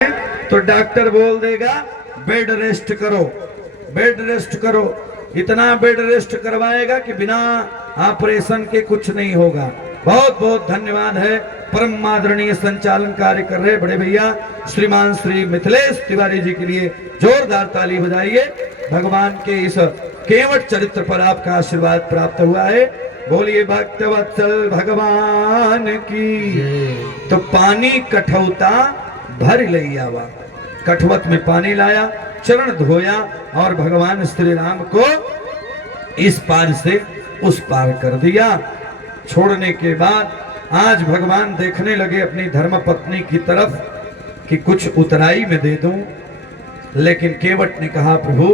तो डॉक्टर बोल देगा बेड रेस्ट करो, बेड रेस्ट करो। इतना बेड रेस्ट करवाएगा कि बिना ऑपरेशन के कुछ नहीं होगा। बहुत बहुत धन्यवाद है। परम आदरणीय संचालन कार्य कर रहे बड़े भैया श्रीमान श्री मिथिलेश तिवारी जी के लिए जोरदार ताली बजाइए। भगवान के इस केवट चरित्र पर आपका आशीर्वाद प्राप्त हुआ है। बोलिए भक्तवत्सल भगवान की। तो पानी कठौता भर लिया, कठवत में पानी लाया, चरण धोया और भगवान श्री राम को इस पार से उस पार कर दिया। छोड़ने के बाद आज भगवान देखने लगे अपनी धर्म पत्नी की तरफ कि कुछ उतराई में दे दूं, लेकिन केवट ने कहा प्रभु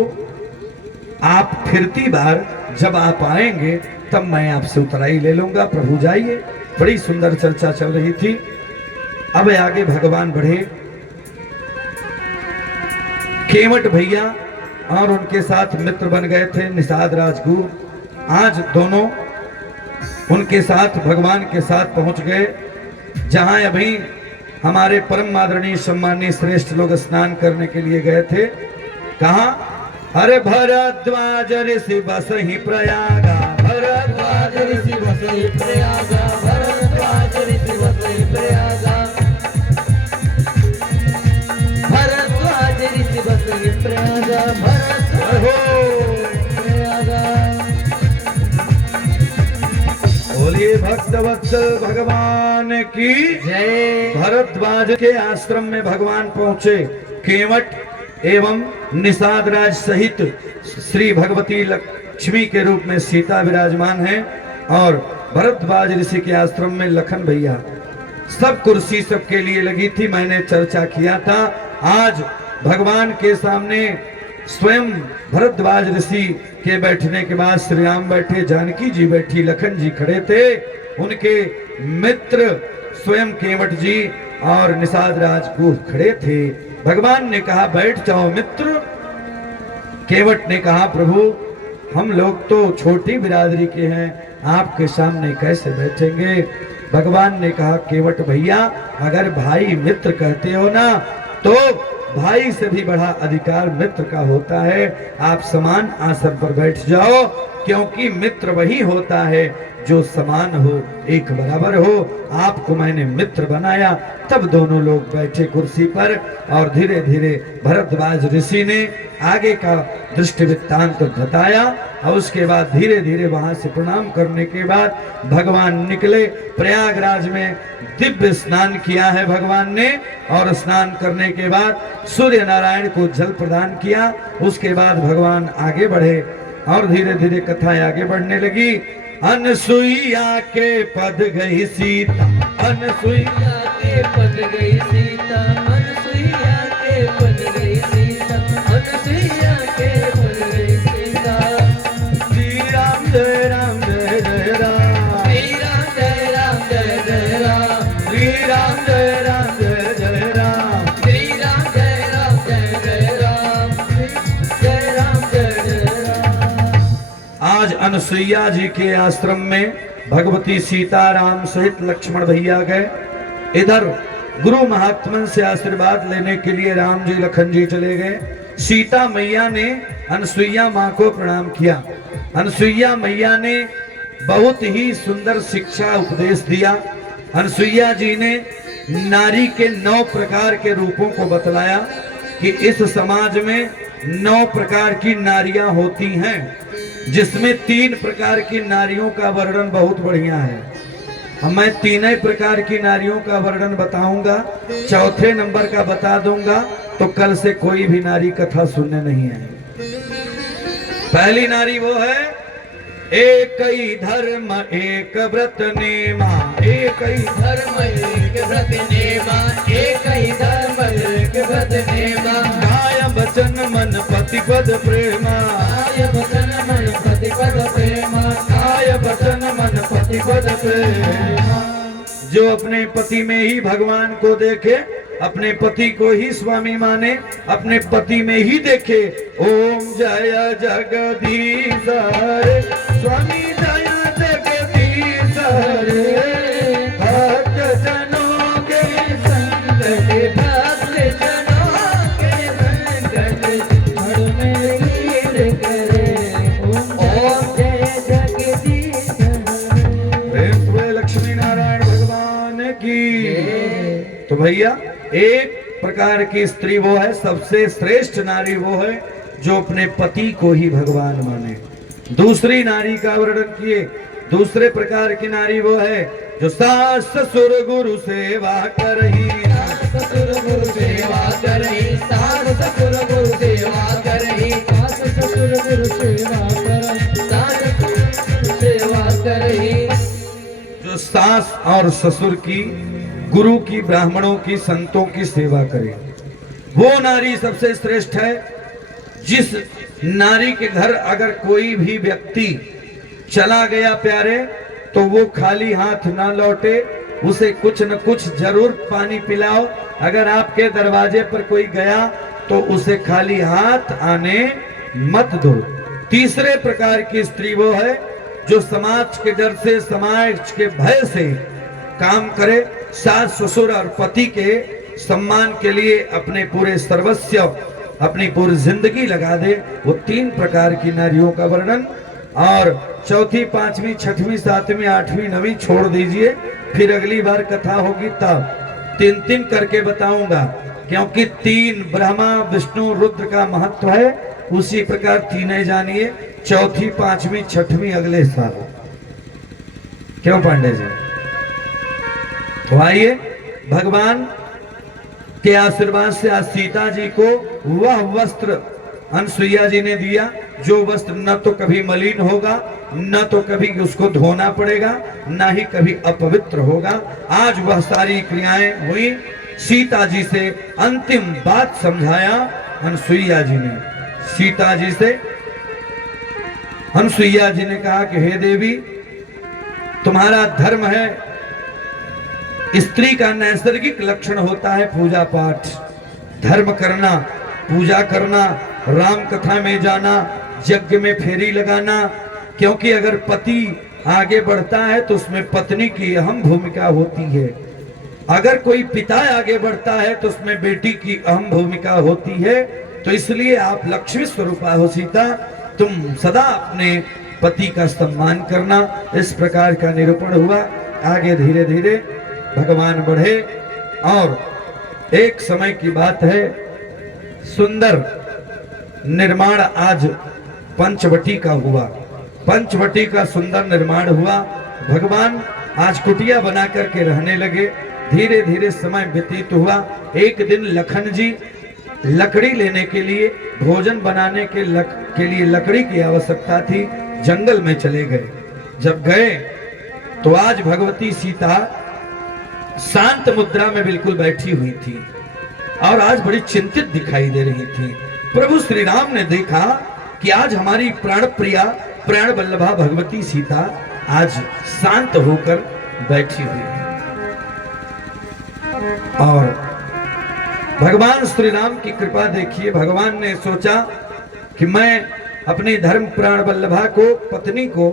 आप फिरती बार जब आप आएंगे तब मैं आपसे उतराई ले लूंगा, प्रभु जाइए। बड़ी सुंदर चर्चा चल रही थी। अब आगे भगवान बढ़े। केवट भैया और उनके साथ मित्र बन गए थे निषाद राजगुरु। आज दोनों उनके साथ भगवान के साथ पहुंच गए जहां अभी हमारे परम आदरणीय सम्मानीय श्रेष्ठ लोग स्नान करने के लिए गए थे। कहा? अरे भरद्वाज ऋषि बसहि प्रयागा, भरद्वाज ऋषि बसहि प्रयागा, भरद्वाज ऋषि बसहि प्रयागा, भरद्वाज ऋषि बसहि प्रयागा, भरद्वाज प्रयागा। बोलिए भक्तवत्सल भगवान की जय। भरद्वाज के आश्रम में भगवान पहुंचे। केवट एवं निषाद राज सहित श्री भगवती लक्ष्मी के रूप में सीता विराजमान है और भरद्वाज ऋषि के आश्रम में लखन भैया। सब कुर्सी सबके लिए लगी थी। मैंने चर्चा किया था। आज भगवान के सामने स्वयं भरद्वाज ऋषि के बैठने के बाद श्री राम बैठे, जानकी जी बैठी, लखन जी खड़े थे, उनके मित्र स्वयं केवट जी और निषाद राजगुरु खड़े थे। भगवान ने कहा बैठ जाओ मित्र। केवट ने कहा प्रभु हम लोग तो छोटी बिरादरी के हैं, आपके सामने कैसे बैठेंगे। भगवान ने कहा केवट भैया अगर भाई मित्र कहते हो ना तो भाई से भी बड़ा अधिकार मित्र का होता है। आप समान आसन पर बैठ जाओ, क्योंकि मित्र वही होता है जो समान हो, एक बराबर हो। आपको मैंने मित्र बनाया। तब दोनों लोग बैठे कुर्सी पर और धीरे धीरे भरद्वाज ऋषि ने आगे का दृष्टि वृत्तांत बताया और उसके बाद धीरे धीरे वहां से प्रणाम करने के बाद भगवान निकले। प्रयागराज में दिव्य स्नान किया है भगवान ने और स्नान करने के बाद सूर्य नारायण को जल प्रदान किया। उसके बाद भगवान आगे बढ़े और धीरे धीरे कथा आगे बढ़ने लगी। अनसुईया के पद गई सीता, अनसुईया के पद गई सीता, अनसुईया के पद गई सीता, अनसुईया के पद गई सीता। श्री राम जय राम जय जय राम, श्री राम जय राम जय जय राम, श्री राम जय राम जय जय राम, श्री राम जय राम जय जय राम, जय राम जय जय राम। आज अनसुईया जी के आश्रम में भगवती सीताराम सहित लक्ष्मण भैया गए। इधर गुरु महात्मन से आशीर्वाद लेने के लिए राम जी लखन जी चले गए। सीता मैया ने अनसुईया माँ को प्रणाम किया। अनसुईया मैया ने बहुत ही सुंदर शिक्षा उपदेश दिया। अनसुईया जी ने नारी के 9 प्रकार के रूपों को बतलाया कि इस समाज में 9 प्रकार की नारियां होती हैं, जिसमें 3 प्रकार की नारियों का वर्णन बहुत बढ़िया है। मैं 3 प्रकार की नारियों का वर्णन बताऊंगा, 4थे नंबर का बता दूंगा तो कल से कोई भी नारी कथा सुनने नहीं आएगी। पहली नारी वो है एक ही धर्म एक व्रत नेमा, एक ही धर्म एक व्रत नेमा, एक ही धर्म एक व्रत नेमा। काय वचन मन पति पद प्रेमा, काय वचन मन पति पद प्रेमा, काय वचन मन पति पद प्रेमा। जो अपने पति में ही भगवान को देखे, अपने पति को ही स्वामी माने, अपने पति में ही देखे। ओम जय जगदीश हरे, स्वामी जय जगदीश हरे, भक्त जनों के संग के भक्त भैया एक प्रकार की स्त्री वो है, सबसे श्रेष्ठ नारी वो है जो अपने पति को ही भगवान माने। दूसरी नारी का वर्णन किए, दूसरे प्रकार की नारी वो है जो सास ससुर गुरु सेवा करही, ससुर गुरु सेवा करही, सास ससुर गुरु सेवा करही, सास ससुर गुरु सेवा करही, सास ससुर सेवा करही। जो सास और ससुर की, गुरु की, ब्राह्मणों की, संतों की सेवा करे, वो नारी सबसे श्रेष्ठ है। जिस नारी के घर अगर कोई भी व्यक्ति चला गया प्यारे, तो वो खाली हाथ ना लौटे, उसे कुछ न कुछ जरूर पानी पिलाओ। अगर आपके दरवाजे पर कोई गया तो उसे खाली हाथ आने मत दो। तीसरे प्रकार की स्त्री वो है जो समाज के डर से, समाज के भय से काम करे, सास ससुर और पति के सम्मान के लिए अपने पूरे सर्वस्व, अपनी पूरी जिंदगी लगा दे। वो तीन प्रकार की नारियों का वर्णन, और चौथी, पांचवी, छठवीं, सातवीं, आठवीं, नवीं छोड़ दीजिए, फिर अगली बार कथा होगी तब तीन तीन करके बताऊंगा, क्योंकि तीन ब्रह्मा विष्णु रुद्र का महत्व है। उसी प्रकार तीन जानिए, चौथी, पांचवी, छठवीं अगले साल। क्यों पांडे जी? तो आइए, भगवान के आशीर्वाद से आज सीता जी को वह वस्त्र अनसुईया जी ने दिया जो वस्त्र न तो कभी मलिन होगा, न तो कभी उसको धोना पड़ेगा, न ही कभी अपवित्र होगा। आज वह सारी क्रियाएं हुई। सीता जी से अंतिम बात समझाया अनसुईया जी ने। सीता जी से अनसुईया जी ने कहा कि हे देवी, तुम्हारा धर्म है, स्त्री का नैसर्गिक लक्षण होता है पूजा पाठ, धर्म करना, पूजा करना, राम कथा में जाना, यज्ञ में फेरी लगाना, क्योंकि अगर पति आगे बढ़ता है तो उसमें पत्नी की अहम भूमिका होती है। अगर कोई पिता आगे बढ़ता है तो उसमें बेटी की अहम भूमिका होती है। तो इसलिए आप लक्ष्मी स्वरूपा हो सीता, तुम सदा अपने पति का सम्मान करना। इस प्रकार का निरूपण हुआ। आगे धीरे धीरे भगवान बढ़े और एक समय की बात है, सुंदर निर्माण आज पंचवटी का हुआ। पंचवटी का सुंदर निर्माण हुआ। भगवान आज कुटिया बना करके रहने लगे। धीरे धीरे समय व्यतीत हुआ। एक दिन लखन जी लकड़ी लेने के लिए, भोजन बनाने के लिए लकड़ी की आवश्यकता थी, जंगल में चले गए। जब गए तो आज भगवती सीता शांत मुद्रा में बिल्कुल बैठी हुई थी और आज बड़ी चिंतित दिखाई दे रही थी। प्रभु श्री राम ने देखा कि आज हमारी प्राण प्रिया, प्राण वल्लभा भगवती सीता आज शांत होकर बैठी हुई है। और भगवान श्री राम की कृपा देखिए, भगवान ने सोचा कि मैं अपनी धर्म प्राण वल्लभा को, पत्नी को,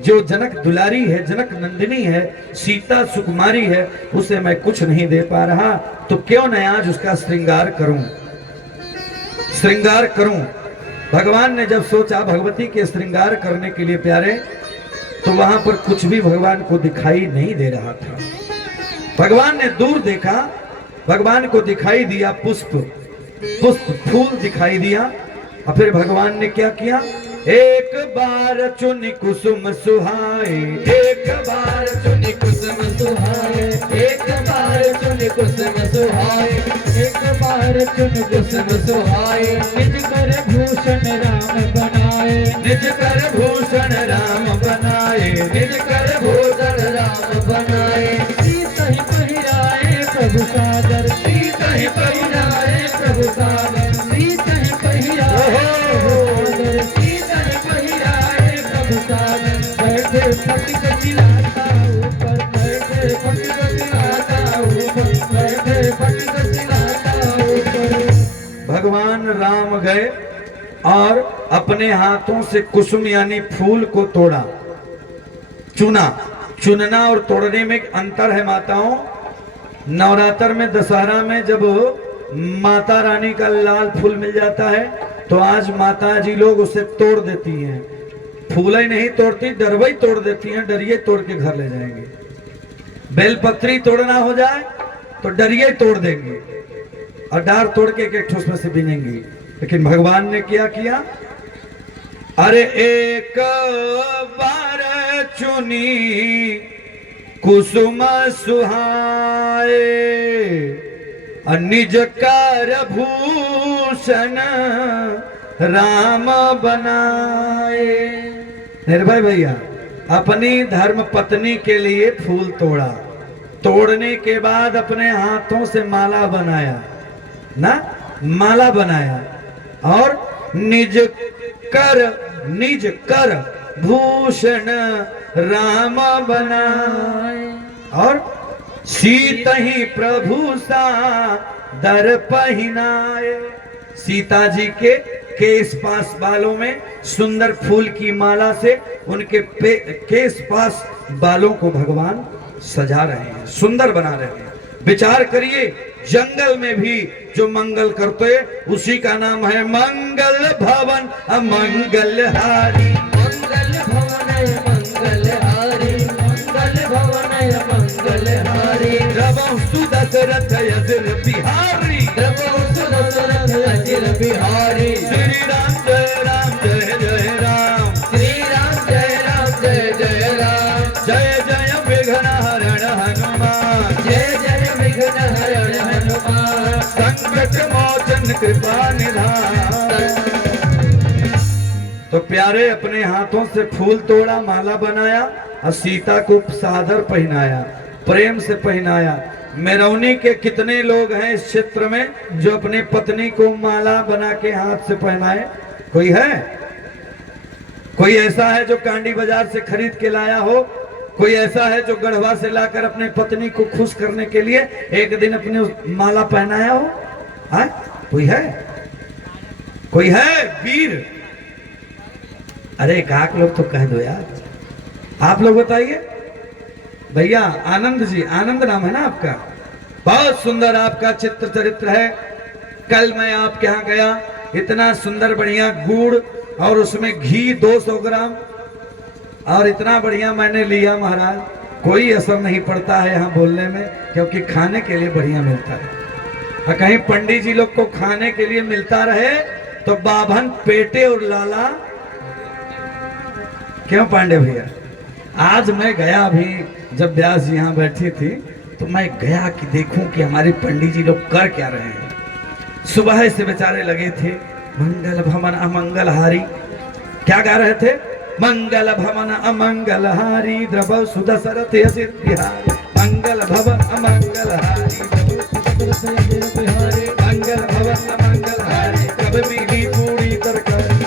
जो जनक दुलारी है, जनक नंदिनी है, सीता सुकुमारी है, उसे मैं कुछ नहीं दे पा रहा, तो क्यों न आज उसका श्रृंगार करूं, श्रृंगार करूं। भगवान ने जब सोचा भगवती के श्रृंगार करने के लिए प्यारे, तो वहां पर कुछ भी भगवान को दिखाई नहीं दे रहा था। भगवान ने दूर देखा, भगवान को दिखाई दिया पुष्प, फूल दिखाई दिया। और फिर भगवान ने क्या किया, एक बार चुन कुसुम सुहाए, एक बार चुन कुसुम सुहाए, एक बार चुन कुसुम सुहाए, एक बार चुन कुसुम सुहाए, निज कर भूषण राम बनाए, निज कर भूषण राम बनाए, निज कर भूषण राम बनाए। सीता ही पहिराए प्रभु सादर, सीता ही पहिराए प्रभु सादर, सीता ही पहिराए प्रभु सादर, सीता ही पहिराए प्रभु सादर। बैठे फटिक चिलाता ऊपर, बैठे फटिक चिलाता ऊपर, बैठे फटिक चिलाता ऊपर। भगवान राम गए और अपने हाथों से कुसुम यानी फूल को तोड़ा, चुना। चुनना और तोड़ने में अंतर है माताओं। नवरात्र में, दशहरा में जब माता रानी का लाल फूल मिल जाता है तो आज माता जी लोग उसे तोड़ देती हैं। फूल ही नहीं तोड़ती, डरवई तोड़ देती हैं, डरिए तोड़ के घर ले जाएंगे। बेलपत्री तोड़ना हो जाए तो डरिया ही तोड़ देंगे और डार तोड़ के एक ठोस में से बीनेंगे। लेकिन भगवान ने क्या किया, अरे एक बार चुनी कुसुम सुहाए, निज कर भूषण राम बनाए। निर्भय भैया अपनी धर्म पत्नी के लिए फूल तोड़ा, तोड़ने के बाद अपने हाथों से माला बनाया ना, माला बनाया और निज कर भूषण राम बनाए, और सीता ही प्रभु सा दर पहिनाए। सीता जी के केस पास बालों में सुंदर फूल की माला से उनके केस पास बालों को भगवान सजा रहे हैं, सुंदर बना रहे हैं। विचार करिए, जंगल में भी जो मंगल करते उसी का नाम है मंगल भवन अमंगल हारी। मंगल भवन मंगल हारी, मंगल भवन मंगल हारी। रवौ सुदशरथ अजिर बिहारी, रवौ सुदशरथ अजिर बिहारी। श्री राम जय राम जय जय राम, श्री राम जय राम जय जय राम। जय जय विघ्न हरण हनुमान, जय जय विघ्न हरण हनुमान। संकट मोचन कृपा निधान। तो प्यारे अपने हाथों से फूल तोड़ा, माला बनाया और सीता को सादर पहनाया, प्रेम से पहनाया। मेरौनी के कितने लोग हैं इस क्षेत्र में जो अपने पत्नी को माला बना के हाथ से पहनाए? कोई है? कोई ऐसा है जो कांडी बाजार से खरीद के लाया हो? कोई ऐसा है जो गढ़वा से लाकर अपने पत्नी को खुश करने के लिए एक दिन अपने माला पहनाया हो? है? कोई है? कोई है वीर? अरे काक लोग तो कह दो यार, आप लोग बताइए। भैया आनंद जी, आनंद नाम है ना आपका, बहुत सुंदर आपका चित्र चरित्र है। कल मैं आपके यहाँ गया, इतना सुंदर बढ़िया गुड़ और उसमें घी 200 ग्राम और इतना बढ़िया मैंने लिया महाराज। कोई असर नहीं पड़ता है यहाँ बोलने में, क्योंकि खाने के लिए बढ़िया मिलता है। और कहीं पंडित जी लोग को खाने के लिए मिलता रहे तो बाभन पेटे और लाला क्यों पांडे भैया। आज मैं गया, अभी जब व्यास जी यहाँ बैठी थी तो मैं गया कि देखूं कि हमारे पंडित जी लोग कर क्या रहे हैं। सुबह से बेचारे लगे थे मंगल भवन अमंगल हारी, क्या गा रहे थे? मंगल भवन अमंगल हारी, द्रव सुदशरथ अजिर बिहारी। मंगल भवन अमंगल हारी, मंगल भवन अमंगल हारी, कब मिली पूरी तरकारी।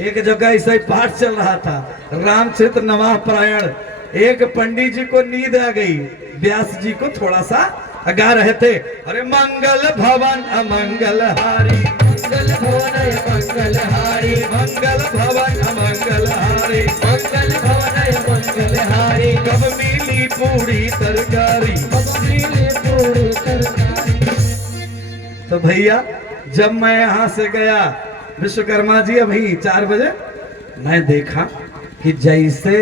एक जगह ऐसा ही पाठ चल रहा था, रामचरित्र नवाह पारायण। एक पंडित जी को नींद आ गई, व्यास जी को थोड़ा सा गा रहे थे, अरे मंगल भवन अमंगल हारी, मंगल भवन मंगल हारी, मंगल भवन अमंगल हारी, मंगल भवन मंगल हारी। कब मिली पूरी तरकारी, कब मिली पूरी तरकारी। तो भैया जब मैं यहाँ से गया विश्वकर्मा जी अभी 4 बजे, मैं देखा कि जैसे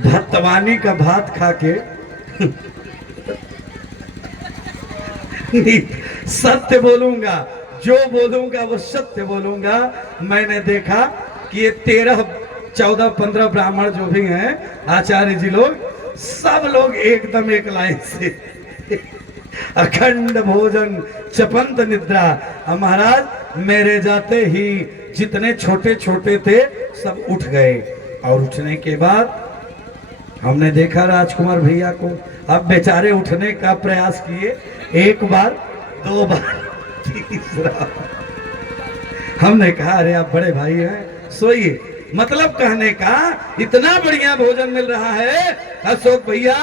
भतवानी का भात खा के सत्य बोलूंगा, जो बोलूंगा वो सत्य बोलूंगा। मैंने देखा कि ये 13, 14, 15 ब्राह्मण जो भी हैं आचार्य जी लोग, सब लोग एकदम एक लाइन से अखंड भोजन चपंत निद्रा। महाराज मेरे जाते ही जितने छोटे छोटे थे सब उठ गए, और उठने के बाद हमने देखा राजकुमार भैया को, अब बेचारे उठने का प्रयास किए, 1 बार 2 बार 3 हमने कहा अरे आप बड़े भाई हैं, सोइए। मतलब कहने का इतना बढ़िया भोजन मिल रहा है, अशोक भैया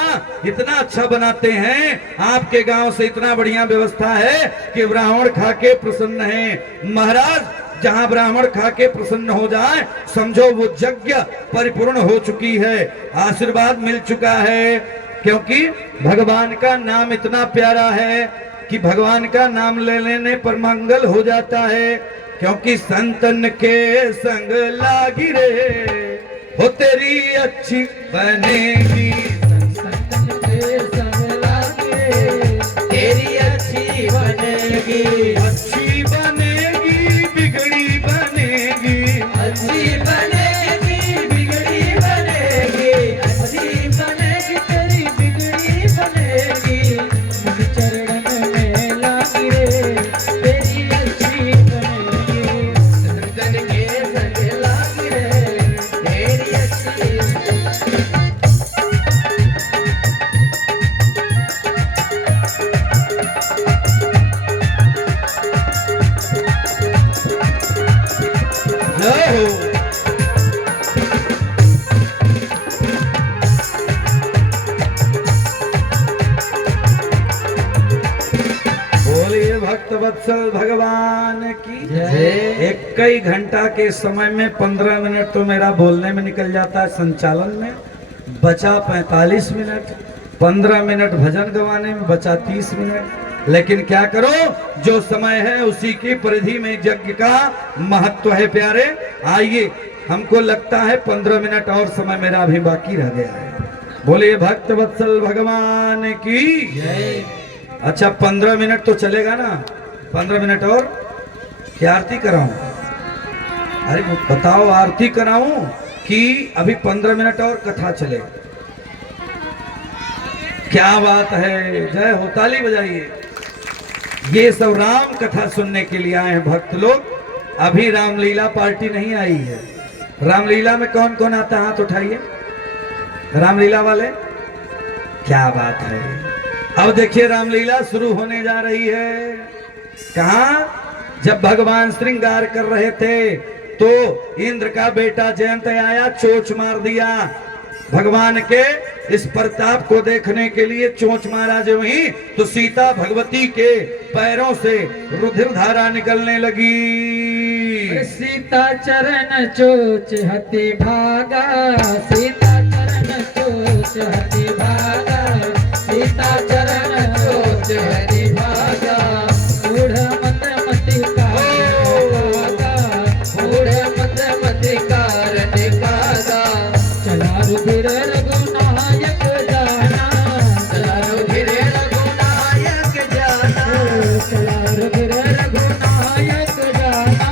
इतना अच्छा बनाते हैं, आपके गांव से इतना बढ़िया व्यवस्था है कि ब्राह्मण खा के प्रसन्न है। महाराज जहां ब्राह्मण खा के प्रसन्न हो जाए समझो वो यज्ञ परिपूर्ण हो चुकी है, आशीर्वाद मिल चुका है। क्योंकि भगवान का नाम इतना प्यारा है कि भगवान का नाम ले लेने पर मंगल हो जाता है। क्योंकि संतन के संग लागी रे हो तेरी अच्छी बनेगी, संतन के संग भक्त वत्सल भगवान की जय। एक कई घंटा के समय में 15 मिनट तो मेरा बोलने में निकल जाता है संचालन में, बचा 45 मिनट, 15 मिनट भजन गवाने में, बचा 30 मिनट। लेकिन क्या करो, जो समय है उसी की परिधि में यज्ञ का महत्व है प्यारे। आइए, हमको लगता है 15 मिनट और समय मेरा अभी बाकी रह गया है। बोलिए भक्त वत्सल भगवान की जय। अच्छा 15 मिनट तो चलेगा ना? 15 मिनट और क्या आरती कराऊं? अरे बताओ, आरती कराऊं कि अभी 15 मिनट और कथा चले? क्या बात है, जय हो, ताली बजाइए। ये सब राम कथा सुनने के लिए आए हैं भक्त लोग। अभी रामलीला पार्टी नहीं आई है। रामलीला में कौन कौन आता है हाथ उठाइए, रामलीला वाले। क्या बात है। अब देखिए रामलीला शुरू होने जा रही है। कहा, जब भगवान श्रृंगार कर रहे थे तो इंद्र का बेटा जयंत आया, चोंच मार दिया। भगवान के इस प्रताप को देखने के लिए चोंच मारा जो ही, तो सीता भगवती के पैरों से रुधिर धारा निकलने लगी। सीता चरण चोच हति भागा, सीता चरण चोच हति भागा, सीता चरण चोच हति भागा। मूढ़ मत मति भागा, मूढ़ मत मति कारण कागा। चला रुधिर रघुनायक जाना, चला रुधिर रघुनायक जाना, चला रुधिर रघुनायक जाना,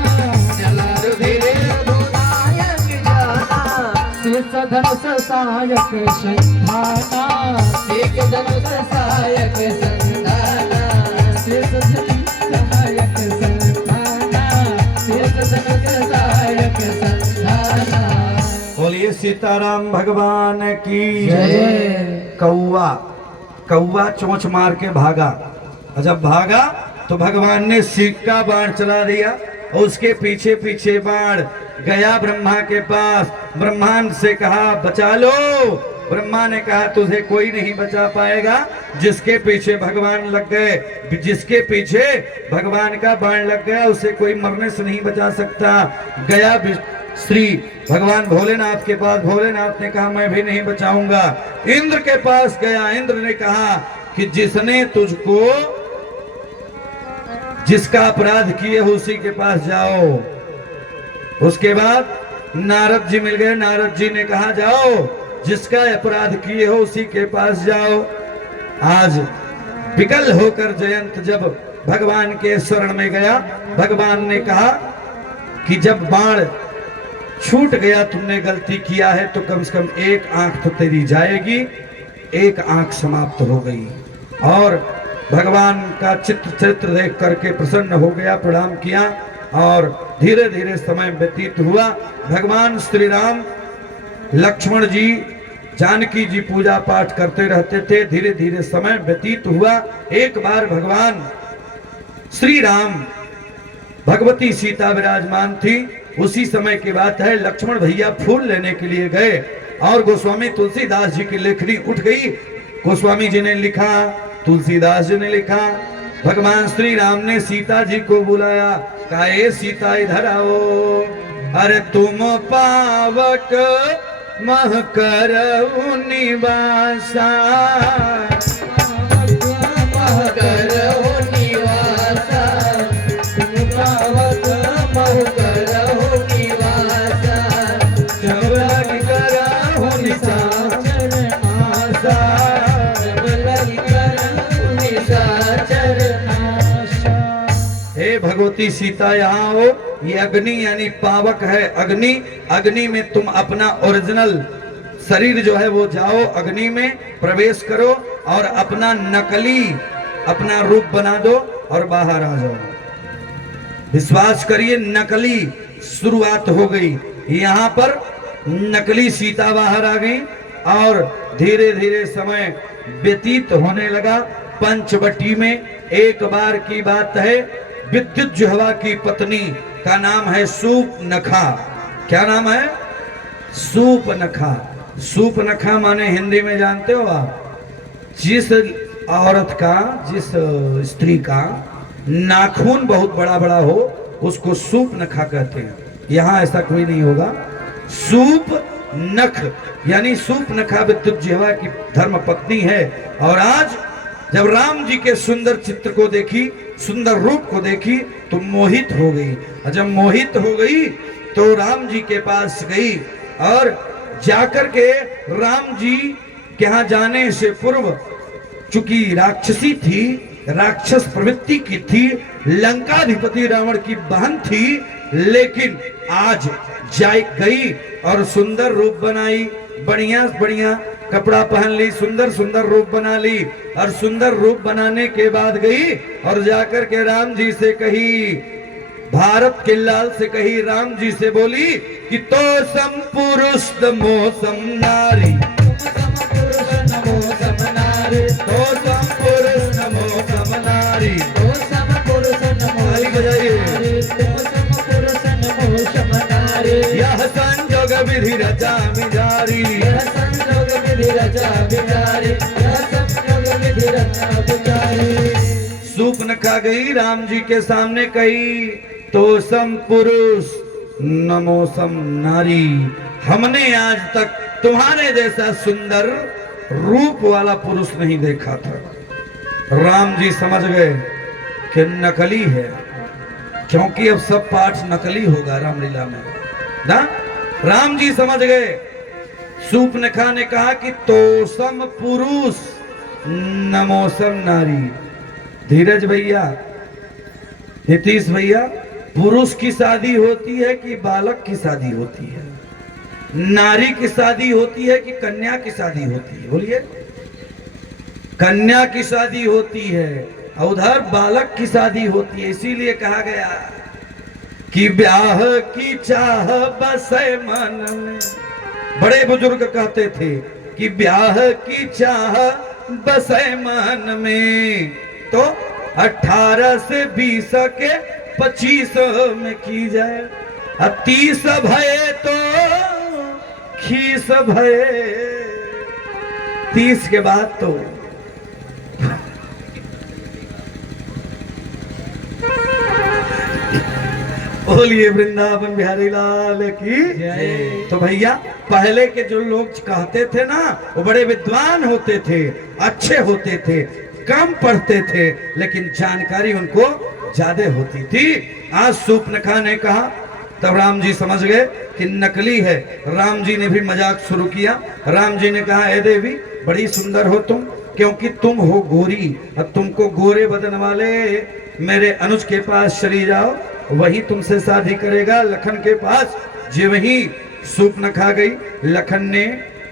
चला रुधिर रघुनायक जाना। शीर्ष धनुष सहायक संधाना, एक धनुष सहायक संधाना, शीर्ष धनुष सहायक संधाना, शीर्ष धनुष सहायक संधाना। बोलिए सीताराम भगवान की जय। कौवा, कौवा चोंच मार के भागा, और जब भागा तो भगवान ने सिक्का बाण चला दिया और उसके पीछे पीछे बाण गया ब्रह्मा के पास। ब्रह्मा से कहा बचा लो। ब्रह्मा ने कहा तुझे कोई नहीं बचा पाएगा। जिसके पीछे भगवान लग गए, जिसके पीछे भगवान का बाण लग गया, उसे कोई मरने से नहीं बचा सकता। गया श्री भगवान भोलेनाथ के पास, भोलेनाथ ने कहा मैं भी नहीं बचाऊंगा। इंद्र के पास गया, इंद्र ने कहा कि जिसने तुझको, जिसका अपराध किए हो उसी के पास जाओ। उसके बाद नारद जी मिल गए, नारद जी ने कहा जाओ, जिसका अपराध किए हो उसी के पास जाओ। आज विकल होकर जयंत जब भगवान के शरण में गया, भगवान ने कहा कि जब बाण छूट गया, तुमने गलती किया है तो कम से कम एक आंख तो तेरी जाएगी। एक आंख समाप्त हो गई और भगवान का चित्र देख करके प्रसन्न हो गया, प्रणाम किया और धीरे धीरे समय व्यतीत हुआ। भगवान श्री राम, लक्ष्मण जी, जानकी जी पूजा पाठ करते रहते थे। धीरे धीरे समय व्यतीत हुआ। एक बार भगवान श्री राम, भगवती सीता विराजमान थी। उसी समय की बात है, लक्ष्मण भैया फूल लेने के लिए गए और गोस्वामी तुलसीदास जी की लेखनी उठ गई। गोस्वामी जी ने लिखा, तुलसीदास जी ने लिखा, भगवान श्री राम ने सीता जी को बुलाया, कहा ए सीता इधर आओ। अरे तुम पावक मह करऊ निवासा, मह करऊ निवासा, तुम पावक मह करऊ निवासा। जब लग करऊ निशाचर आशा, जब लग करऊ निशाचर आशा। हे भगवती सीता यहाँ आओ। ये अग्नि यानी पावक है। अग्नि, अग्नि में तुम अपना ओरिजिनल शरीर जो है वो जाओ, अग्नि में प्रवेश करो और अपना नकली, अपना रूप बना दो और बाहर आ जाओ। विश्वास करिए, नकली शुरुआत हो गई। यहाँ पर नकली सीता बाहर आ गई और धीरे धीरे समय व्यतीत होने लगा। पंचवटी में एक बार की बात है, विद्युत जुहवा की पत्नी का नाम है सूपनखा। क्या नाम है? सूपनखा। सूपनखा माने हिंदी में जानते हो आप? जिस औरत का, जिस स्त्री का नाखून बहुत बड़ा बड़ा हो उसको सूप नखा कहते हैं। यहाँ ऐसा कोई नहीं होगा। सूप नख यानी सूप नखा विद्युत जिह्वा की धर्म पत्नी है। और आज जब राम जी के सुंदर चित्र को देखी, सुंदर रूप को देखी तो मोहित हो गई। और जब मोहित हो गई तो राम जी के पास गई और जाकर के राम जी के यहाँ जाने से पूर्व, चूंकि राक्षसी थी, राक्षस प्रवृत्ति की थी, लंकाधिपति रावण की बहन थी, लेकिन आज गई और सुंदर रूप बनाई, बढ़िया बढ़िया कपड़ा पहन ली, सुंदर सुंदर रूप बना ली। और सुंदर रूप बनाने के बाद गई और जाकर के राम जी से कही, भारत के लाल से कही, राम जी से बोली कि तो सम पुरुष नमो सम नारी, नमो सम नारी, तो सम पुरुष नमो सम नारी। तो सम पुरुष नमो ताली बजाइए। तो सम पुरुष नमो सम नारी। यह संजोग विधि रचा विचारी, यह संजोग विधि रचा विचारी, यह संजोग विधि रचा विचारी। सूप नखा गई, राम जी के सामने कही, तो सम पुरुष नमो सम नारी। हमने आज तक तुम्हारे जैसा सुंदर रूप वाला पुरुष नहीं देखा था। राम जी समझ गए कि नकली है, क्योंकि अब सब पाठ नकली होगा रामलीला में ना। राम जी समझ गए। सूप नखा ने कहा कि तो सम पुरुष नमो सम नारी। धीरज भैया, नीतीश भैया, पुरुष की शादी होती है कि बालक की शादी होती है? नारी की शादी होती है कि कन्या की शादी होती है? बोलिए। कन्या की शादी होती है और उधर बालक की शादी होती है। इसीलिए कहा गया कि ब्याह की चाह बसे मन में। बड़े बुजुर्ग कहते थे कि ब्याह की चाह बसे मन में, तो 18 से 20 के 25 में की जाए। 30 भये तो खीस भये, 30 के बाद तो बोलिए वृंदावन बिहारी लाल की जय। तो भैया, पहले के जो लोग कहते थे ना, वो बड़े विद्वान होते थे, अच्छे होते थे, कम पढ़ते थे, लेकिन जानकारी उनको ज्यादा होती थी। आज सूप नखा ने कहा, तब राम जी समझ गए कि नकली है। राम जी ने भी मजाक शुरू किया। राम जी ने कहा, ए देवी, बड़ी सुंदर हो तुम, क्योंकि तुम हो गोरी, और तुमको गोरे बदन वाले मेरे अनुज के पास चली जाओ, वही तुमसे शादी करेगा। लखन के पास जे वही सूप नखा गई। लखन ने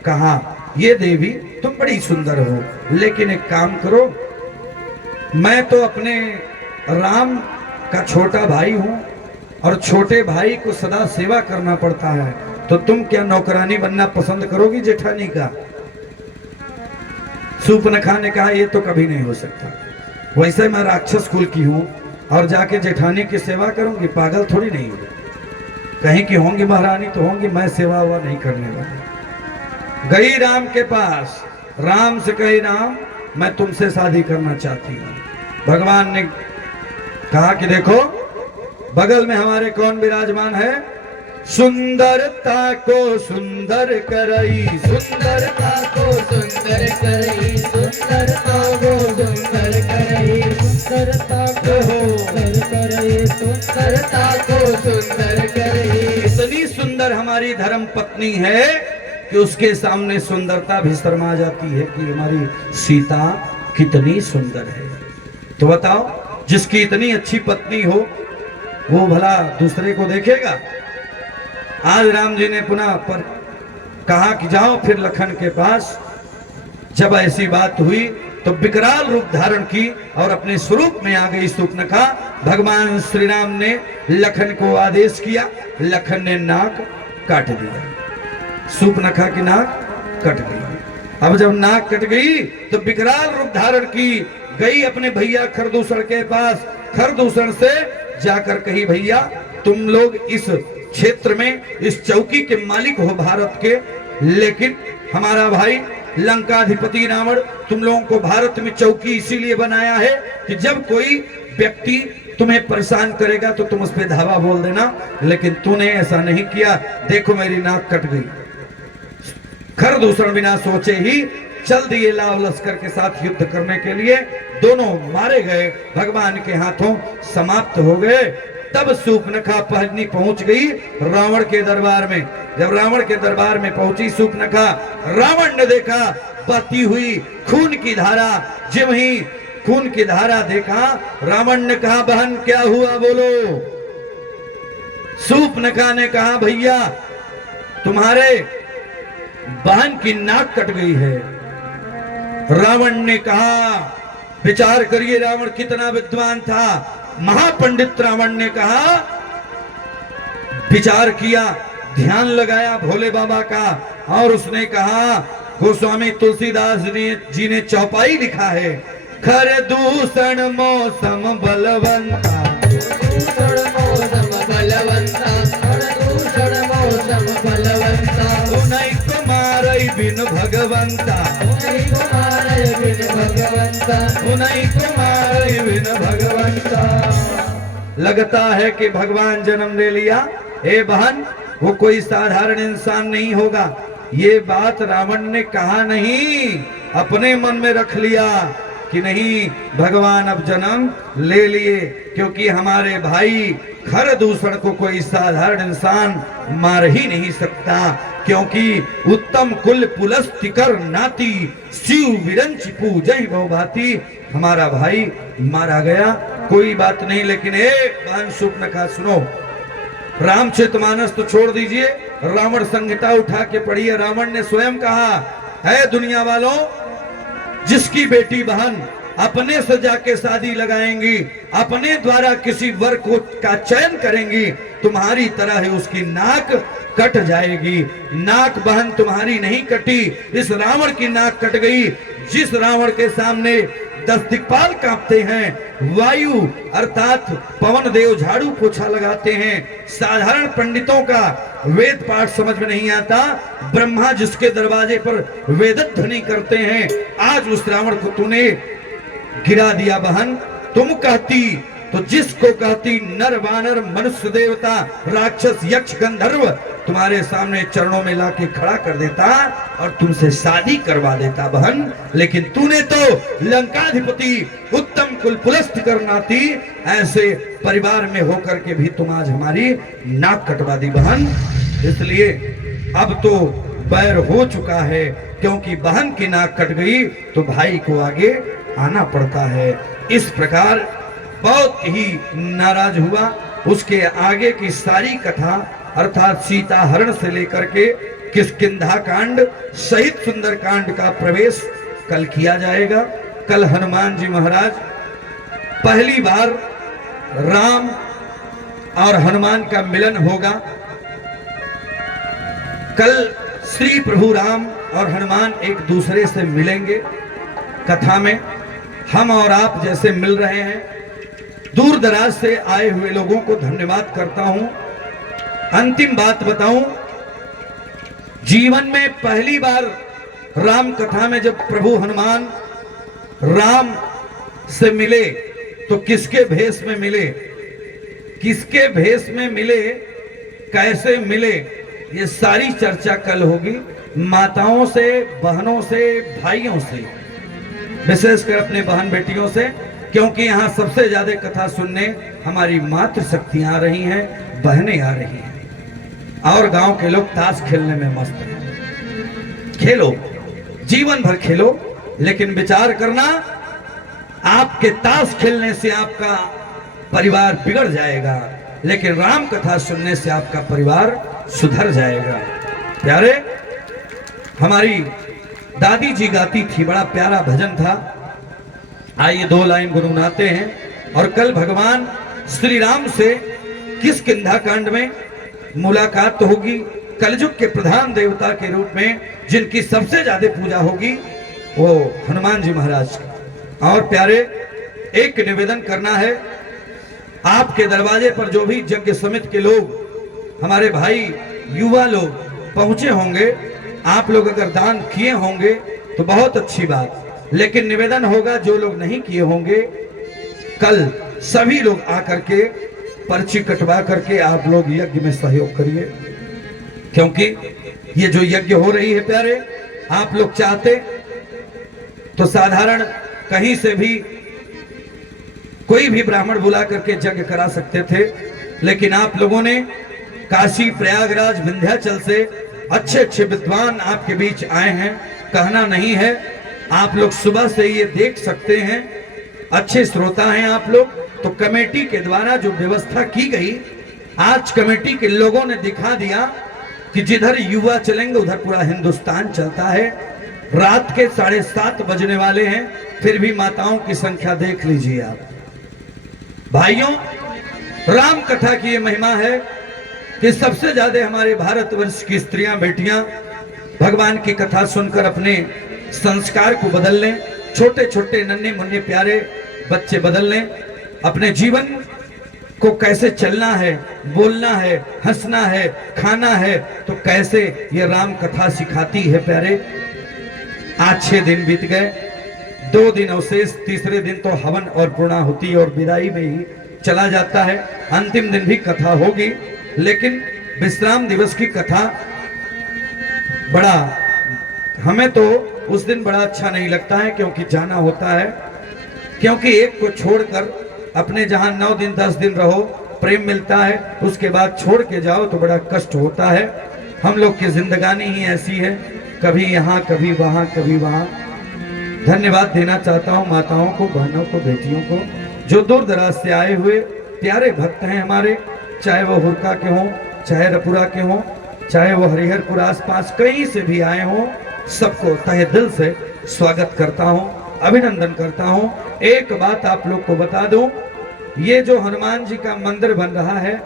कहा, ये देवी तुम बड़ी सुंदर हो, लेकिन एक काम करो, मैं तो अपने राम का छोटा भाई हूं और छोटे भाई को सदा सेवा करना पड़ता है, तो तुम क्या नौकरानी बनना पसंद करोगी जेठानी का? सूप नखा ने कहा, ये तो कभी नहीं हो सकता। वैसे मैं राक्षस कुल की हूं और जाके जेठानी की सेवा करूंगी? पागल थोड़ी नहीं हूं। कहीं की होंगी महारानी तो होंगी, मैं सेवा हुआ नहीं करने वाली। गई राम के पास, राम से कही, राम मैं तुमसे शादी करना चाहती हूँ। भगवान ने कहा कि देखो बगल में हमारे कौन विराजमान है? सुंदरता को सुंदर करई, सुंदरता को सुंदर करई, सुंदरता को सुंदर करई, सुंदरता को सुंदर करई, सुंदरता को सुंदर करई। इतनी सुंदर हमारी धर्म पत्नी है कि उसके सामने सुंदरता भी शर्मा जाती है कि हमारी सीता कितनी सुंदर है। तो बताओ, जिसकी इतनी अच्छी पत्नी हो वो भला दूसरे को देखेगा? आज राम जी ने पुनः पर कहा कि जाओ फिर लखन के पास। जब ऐसी बात हुई तो विकराल रूप धारण की और अपने स्वरूप में आ गई सूर्पनखा। भगवान श्री राम ने लखन को आदेश किया, लखन ने नाक काट दिया। सूर्पनखा की नाक कट गई। अब जब नाक कट गई तो विकराल रूप धारण की, गई अपने भैया खरदूषण के पास। खरदूषण से जाकर कही, भैया तुम लोग इस क्षेत्र में इस चौकी के मालिक हो भारत के, लेकिन हमारा भाई लंकाधिपति रावण तुम लोगों को भारत में चौकी इसीलिए बनाया है कि जब कोई व्यक्ति तुम्हें परेशान करेगा तो तुम उस पर धावा बोल देना, लेकिन तूने ऐसा नहीं किया। देखो मेरी नाक कट गई। खरदूषण बिना सोचे ही चल दिए लाव लश्कर के साथ युद्ध करने के लिए। दोनों मारे गए, भगवान के हाथों समाप्त हो गए। तब सूर्पनखा पहली पहुंच गई रावण के दरबार में। जब रावण के दरबार में पहुंची सूर्पनखा, रावण ने देखा बहती हुई खून की धारा। जब ही खून की धारा देखा, रावण ने कहा बहन क्या हुआ बोलो। सूर्पनखा ने कहा भैया तुम्हारे बहन की नाक कट गई है। रावण ने कहा विचार करिए रावण कितना विद्वान था। महापंडित रावण ने कहा, विचार किया, ध्यान लगाया भोले बाबा का, और उसने कहा गोस्वामी तुलसीदास जी ने चौपाई लिखा है, खर दूषण मौसम बलवंता, दूषण मौसम बलवंता, दूषण मौसम बलवंता, उन्हीं को मारई बिन भगवंता, उन्हीं को मारई बिन भगवंता, उन्हीं को मारई बिन भगवंता। लगता है कि भगवान जन्म ले लिया। ए बहन वो कोई साधारण इंसान नहीं होगा। ये बात रावण ने कहा नहीं, अपने मन में रख लिया कि नहीं भगवान अब जन्म ले लिए, क्योंकि हमारे भाई खरदूषण को कोई साधारण इंसान मार ही नहीं सकता, क्योंकि उत्तम कुल पुलस्तिकर नाती शिव विरंच पूजय बहुभाती। हमारा भाई मारा गया, कोई बात नहीं। लेकिन बहन सूर्पनखा सुनो, रामचरितमानस तो छोड़ दीजिए, रावण संहिता उठा के पढ़िए। रावण ने स्वयं कहा है दुनिया वालों, जिसकी बेटी बहन अपने से जाके शादी लगाएंगी, अपने द्वारा किसी वर को का चयन करेंगी, तुम्हारी तरह ही उसकी नाक कट जाएगी। नाक बहन तुम्हारी नहीं कटी, इस रावण की नाक कट गई। जिस रावण के सामने 10 दिक्पाल कांपते हैं, वायु अर्थात पवन देव झाड़ू पोछा लगाते हैं, साधारण पंडितों का वेद पाठ समझ में नहीं आता, ब्रह्मा जिसके दरवाजे पर वेदध्वनि करते हैं, आज उस रावण को तूने गिरा दिया। बहन तुम कहती तो जिसको कहती नर वानर मनुष्य देवता राक्षस यक्ष गंधर्व तुम्हारे सामने चरणों में लाके खड़ा कर देता और तुमसे शादी करवा देता बहन। लेकिन तूने तो लंकाधिपति उत्तम कुल पुलस्त करनाती ऐसे परिवार में होकर के भी तुम आज हमारी नाक कटवा दी बहन। इसलिए अब तो बैर हो चुका है, क्योंकि बहन की नाक कट गई तो भाई को आगे आना पड़ता है। इस प्रकार बहुत ही नाराज हुआ। उसके आगे की सारी कथा अर्थात सीता हरण से लेकर के किष्किंधा कांड सहित सुंदर कांड का प्रवेश कल किया जाएगा। कल हनुमान जी महाराज पहली बार राम और हनुमान का मिलन होगा। कल श्री प्रभु राम और हनुमान एक दूसरे से मिलेंगे। कथा में हम और आप जैसे मिल रहे हैं, दूर दराज से आए हुए लोगों को धन्यवाद करता हूं। अंतिम बात बताऊं, जीवन में पहली बार राम कथा में जब प्रभु हनुमान राम से मिले तो किसके भेष में मिले, किसके भेष में मिले, कैसे मिले, ये सारी चर्चा कल होगी। माताओं से, बहनों से, भाइयों से, विशेषकर अपने बहन बेटियों से, क्योंकि यहाँ सबसे ज्यादा कथा सुनने हमारी मातृ शक्तियां आ रही हैं, बहनें आ रही हैं, और गांव के लोग ताश खेलने में मस्त हैं। खेलो, जीवन भर खेलो, लेकिन विचार करना आपके ताश खेलने से आपका परिवार बिगड़ जाएगा, लेकिन राम कथा सुनने से आपका परिवार सुधर जाएगा। प्यारे, हमारी दादी जी गाती थी, बड़ा प्यारा भजन था। आइए 2 लाइन गुनगुनाते हैं। और कल भगवान श्री राम से किष्किंधा कांड में मुलाकात होगी। कलयुग के प्रधान देवता के रूप में जिनकी सबसे ज्यादा पूजा होगी वो हनुमान जी महाराज की। और प्यारे, एक निवेदन करना है, आपके दरवाजे पर जो भी यज्ञ समिति के लोग, हमारे भाई युवा लोग पहुंचे होंगे, आप लोग अगर दान किए होंगे तो बहुत अच्छी बात, लेकिन निवेदन होगा जो लोग नहीं किए होंगे, कल सभी लोग आकर के पर्ची कटवा करके आप लोग यज्ञ में सहयोग करिए, क्योंकि ये जो यज्ञ हो रही है प्यारे, आप लोग चाहते तो साधारण कहीं से भी कोई भी ब्राह्मण बुला करके यज्ञ करा सकते थे, लेकिन आप लोगों ने काशी प्रयागराज विंध्याचल से अच्छे अच्छे विद्वान आपके बीच आए हैं। कहना नहीं है, आप लोग सुबह से ये देख सकते हैं, अच्छे श्रोता हैं आप लोग। तो कमेटी के द्वारा जो व्यवस्था की गई, आज कमेटी के लोगों ने दिखा दिया कि जिधर युवा चलेंगे उधर पूरा हिंदुस्तान चलता है। रात के 7:30 बजने वाले हैं, फिर भी माताओं की संख्या देख लीजिए आप। भाइयों, राम कथा की ये महिमा है कि सबसे ज्यादा हमारे भारतवर्ष की स्त्रियां बेटियां भगवान की कथा सुनकर अपने संस्कार को बदल लें। छोटे छोटे नन्हे मुन्ने प्यारे बच्चे बदल लें, अपने जीवन को कैसे चलना है, बोलना है, हंसना है, खाना है, तो कैसे ये राम कथा सिखाती है प्यारे। आज 6 दिन बीत गए, 2 दिन अवशेष, तीसरे दिन तो हवन और पूर्णाहुति और विदाई में ही चला जाता है। अंतिम दिन भी कथा होगी, लेकिन विश्राम दिवस की कथा बड़ा हमें तो उस दिन बड़ा अच्छा नहीं लगता है, क्योंकि जाना होता है। क्योंकि एक को छोड़कर अपने जहां 9 दिन 10 दिन रहो, प्रेम मिलता है, उसके बाद छोड़ के जाओ तो बड़ा कष्ट होता है। हम लोग की जिंदगानी ही ऐसी है, कभी यहाँ कभी वहां कभी वहां। धन्यवाद देना चाहता हूँ माताओं को, बहनों को, बेटियों को, जो दूर दराज से आए हुए प्यारे भक्त हैं हमारे, चाहे वो हुरका के हों, चाहे रपुरा के हों, चाहे वो हरिहरपुर आसपास कहीं से भी आए हों, सबको तहे दिल से स्वागत करता हूं, अभिनंदन करता हूं। एक बात आप लोग को बता दूं, ये जो हनुमान जी का मंदिर बन रहा है,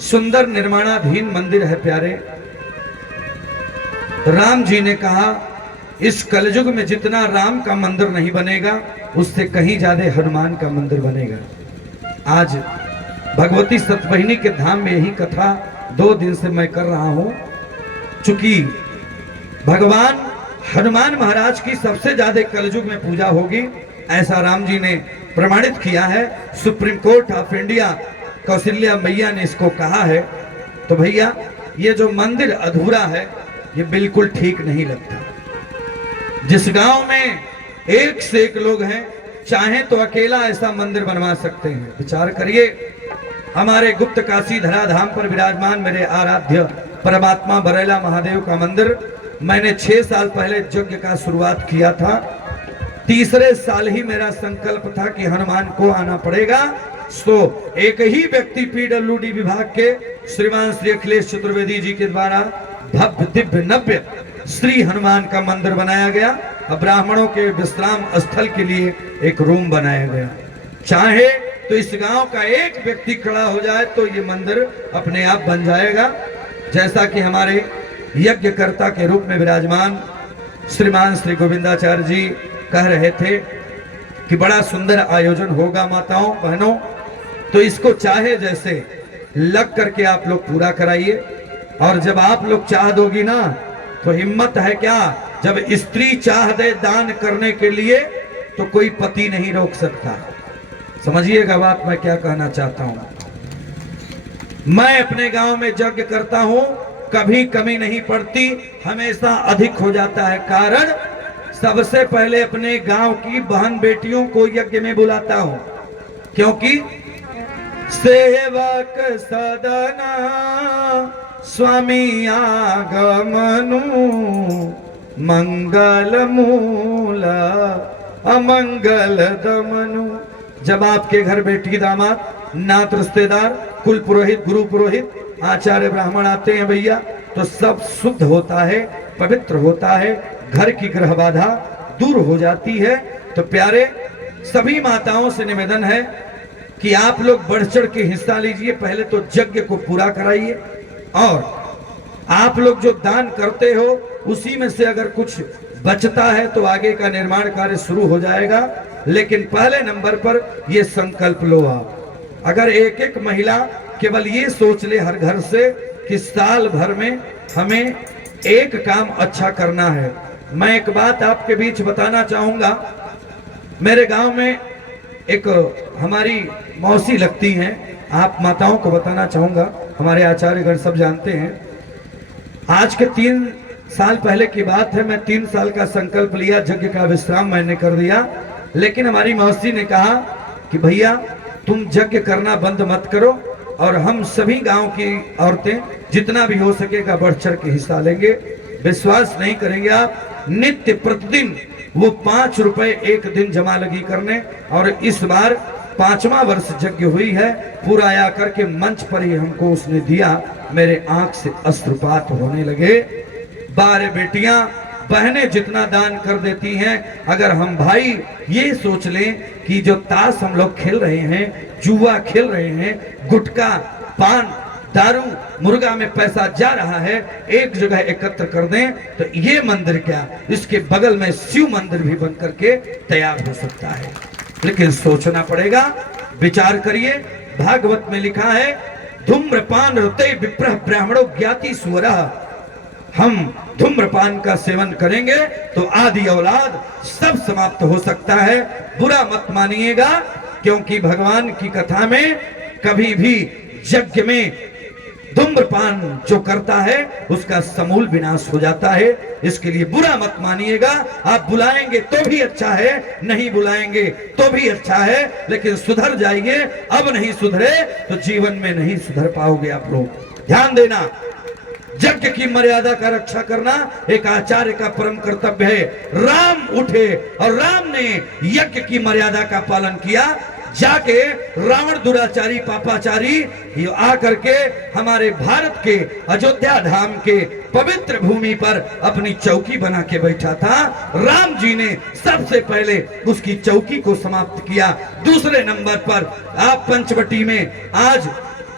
सुंदर निर्माणाधीन मंदिर है प्यारे। राम जी ने कहा इस कलयुग में जितना राम का मंदिर नहीं बनेगा, उससे कहीं ज्यादा हनुमान का मंदिर बनेगा। आज भगवती सतवहिनी के धाम में यही कथा 2 दिन से मैं कर रहा हूं। चूंकि भगवान हनुमान महाराज की सबसे ज्यादा कलयुग में पूजा होगी, ऐसा राम जी ने प्रमाणित किया है। Supreme court of India Kaushalya मैया ने इसको कहा है। तो भैया, ये जो मंदिर अधूरा है, ये बिल्कुल ठीक नहीं लगता। जिस गांव में 1 से 1 लोग हैं, चाहे तो अकेला ऐसा मंदिर बनवा सकते हैं। विचार करिए, हमारे गुप्त काशी धराधाम पर विराजमान मेरे आराध्य परमात्मा बरेला महादेव का मंदिर, मैंने 6 साल पहले यज्ञ का शुरुआत किया था। तीसरे साल ही मेरा संकल्प था कि हनुमान को आना पड़ेगा। सो एक ही व्यक्ति पीडब्ल्यूडी विभाग के श्रीमान श्री अखिलेश चतुर्वेदी जी के द्वारा भव्य दिव्य नव्य श्री हनुमान का मंदिर बनाया गया। अब ब्राह्मणों के विश्राम स्थल के लिए एक रूम बनाया गया। चाहे तो इस गांव का एक व्यक्ति खड़ा हो जाए तो ये मंदिर अपने आप बन जाएगा। जैसा कि हमारे यज्ञकर्ता के रूप में विराजमान श्रीमान श्री गोविंदाचार्य जी कह रहे थे कि बड़ा सुंदर आयोजन होगा माताओं बहनों, तो इसको चाहे जैसे लग करके आप लोग पूरा कराइए। और जब आप लोग चाह दोगी ना, तो हिम्मत है क्या, जब स्त्री चाह दे दान करने के लिए तो कोई पति नहीं रोक सकता। समझिएगा बात मैं क्या कहना चाहता हूं। मैं अपने गांव में यज्ञ करता हूं, कभी कमी नहीं पड़ती, हमेशा अधिक हो जाता है। कारण सबसे पहले अपने गांव की बहन बेटियों को यज्ञ में बुलाता हूं, क्योंकि सेवक सदना स्वामी आगमनु मंगल मूल अमंगल दमनु। जब आपके घर बेटी दामाद नात रिश्तेदार कुल पुरोहित गुरु पुरोहित आचार्य ब्राह्मण आते हैं भैया, तो सब शुद्ध होता है, पवित्र होता है, घर की ग्रह बाधा दूर हो जाती है। तो प्यारे सभी माताओं से निवेदन है कि आप लोग बढ़ चढ़ के हिस्सा लीजिए। पहले तो यज्ञ को पूरा कराइए, और आप लोग जो दान करते हो उसी में से अगर कुछ बचता है तो आगे का निर्माण कार्य शुरू हो जाएगा। लेकिन पहले नंबर पर ये संकल्प लो आप, अगर एक एक महिला केवल ये सोच ले हर घर से कि साल भर में हमें एक काम अच्छा करना है। मैं एक बात आपके बीच बताना चाहूंगा। मेरे गांव में एक हमारी मौसी लगती हैं, आप माताओं को बताना चाहूंगा, हमारे आचार्यगण सब जानते हैं। आज के 3 साल पहले की बात है, मैं 3 साल का संकल्प लिया, यज्ञ का विश्राम मैंने कर दिया, लेकिन हमारी मौसी ने कहा कि भैया तुम यज्ञ करना बंद मत करो, और हम सभी गांव की औरतें जितना भी हो सकेगा बढ़ चढ़ के हिस्सा लेंगे। विश्वास नहीं करेंगे आप, नित्य प्रतिदिन वो 5 रुपए एक दिन जमा लगी करने, और इस बार 5वां वर्ष यज्ञ हुई है, पूरा आया करके मंच पर ही हमको उसने दिया, मेरे आंख से अश्रुपात होने लगे। 12 बेटियां बहनें जितना दान कर देती हैं, अगर हम भाई ये सोच लें कि जो ताश हम लोग खेल रहे हैं, जुआ खेल रहे हैं, गुटखा पान दारू मुर्गा में पैसा जा रहा है, एक जगह एकत्र कर दें तो ये मंदिर क्या, इसके बगल में शिव मंदिर भी बन करके तैयार हो सकता है। लेकिन सोचना पड़ेगा, विचार करिए। भागवत में लिखा है, धूम्रपान रते विप्रह ब्राह्मणों ज्ञाति सुवरः, हम धूम्रपान का सेवन करेंगे तो आदि औलाद सब समाप्त हो सकता है। बुरा मत मानिएगा, क्योंकि भगवान की कथा में कभी भी यज्ञ में धूम्रपान जो करता है उसका समूल विनाश हो जाता है, इसके लिए बुरा मत मानिएगा। आप बुलाएंगे तो भी अच्छा है, नहीं बुलाएंगे तो भी अच्छा है, लेकिन सुधर जाइए। अब नहीं सुधरे तो जीवन में नहीं सुधर पाओगे आप लोग। ध्यान देना, यज्ञ की मर्यादा का रक्षा करना एक आचार्य का परम कर्तव्य है। राम उठे और राम ने यज्ञ की मर्यादा का पालन किया। जाके रावण दुराचारी पापाचारी आकर के हमारे भारत के अयोध्या धाम के पवित्र भूमि पर अपनी चौकी बना के बैठा था। राम जी ने सबसे पहले उसकी चौकी को समाप्त किया। दूसरे नंबर पर आप पंचवटी में आज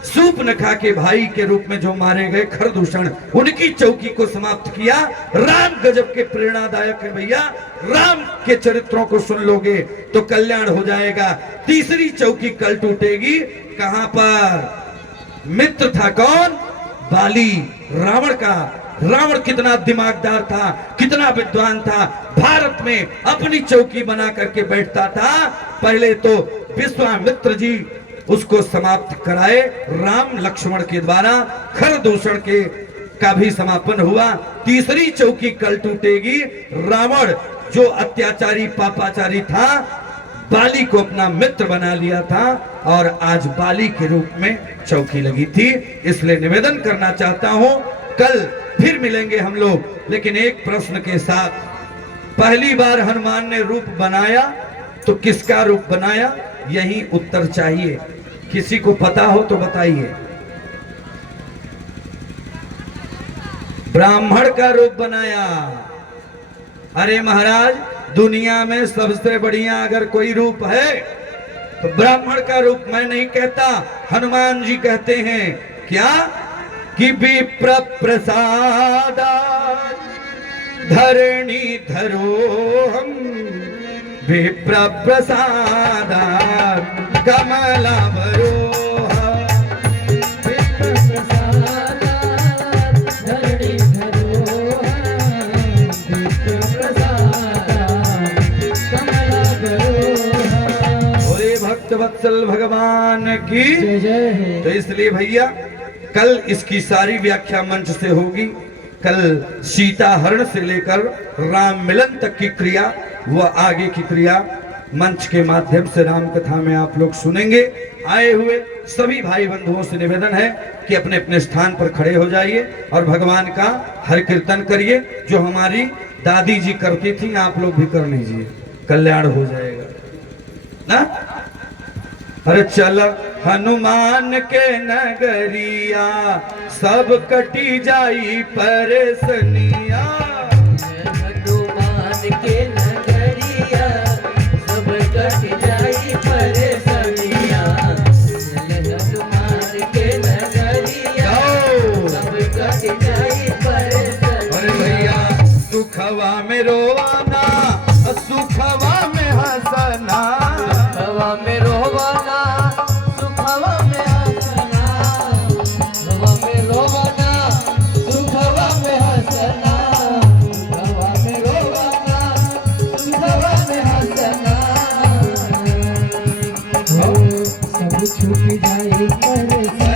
सूर्पनखा के भाई के रूप में जो मारे गए खरदूषण, उनकी चौकी को समाप्त किया। राम गजब के प्रेरणादायक है भैया, राम के चरित्रों को सुन लोगे तो कल्याण हो जाएगा। तीसरी चौकी कल टूटेगी, कहां पर? मित्र था कौन? बाली, रावण का। रावण कितना दिमागदार था, कितना विद्वान था, भारत में अपनी चौकी बना करके बैठता था। पहले तो विश्वामित्र जी उसको समाप्त कराए राम लक्ष्मण के द्वारा, खरदूषण के का भी समापन हुआ। तीसरी चौकी कल टूटेगी। रावण जो अत्याचारी पापाचारी था, बाली को अपना मित्र बना लिया था और आज बाली के रूप में चौकी लगी थी। इसलिए निवेदन करना चाहता हूं, कल फिर मिलेंगे हम लोग, लेकिन एक प्रश्न के साथ। पहली बार हनुमान ने रूप बनाया तो किसका रूप बनाया, यही उत्तर चाहिए। किसी को पता हो तो बताइए। ब्राह्मण का रूप बनाया। अरे महाराज, दुनिया में सबसे बढ़िया अगर कोई रूप है तो ब्राह्मण का रूप मैं नहीं कहता, हनुमान जी कहते हैं। क्या कि विप्र प्रसादा धरणी धरो हम, विप्र प्रसादा कमला भरोहा, विप्र प्रसादा धरणी धरोहा, विप्र प्रसादा कमला भरोहा। बोले भक्त वत्सल भगवान की जय जय। तो इसलिए भैया कल इसकी सारी व्याख्या मंच से होगी। कल सीता हरण से लेकर राम मिलन तक की क्रिया, वह आगे की क्रिया मंच के माध्यम से राम कथा में आप लोग सुनेंगे। आए हुए सभी भाई बंधुओं से निवेदन है कि अपने अपने स्थान पर खड़े हो जाइए और भगवान का हर कीर्तन करिए, जो हमारी दादी जी करती थी, आप लोग भी कर लीजिए, कल्याण हो जाएगा ना। अरे चल हनुमान के नगरिया, सब कटी जाई परेशानिया। हनुमान के नगरिया, सब कट जाई परेशानिया। हनुमान के नगरिया, सब कट जाई परेशानिया। अरे भैया, सुखवा में रोवाना, सुखवा में हंसना, हवा में रोवाना, सुखवा में हंसना, हवा में रोवाना, सुखवा में हंसना, हवा में रोवाना, सुखवा में हंसना। छूट जाए परेशानी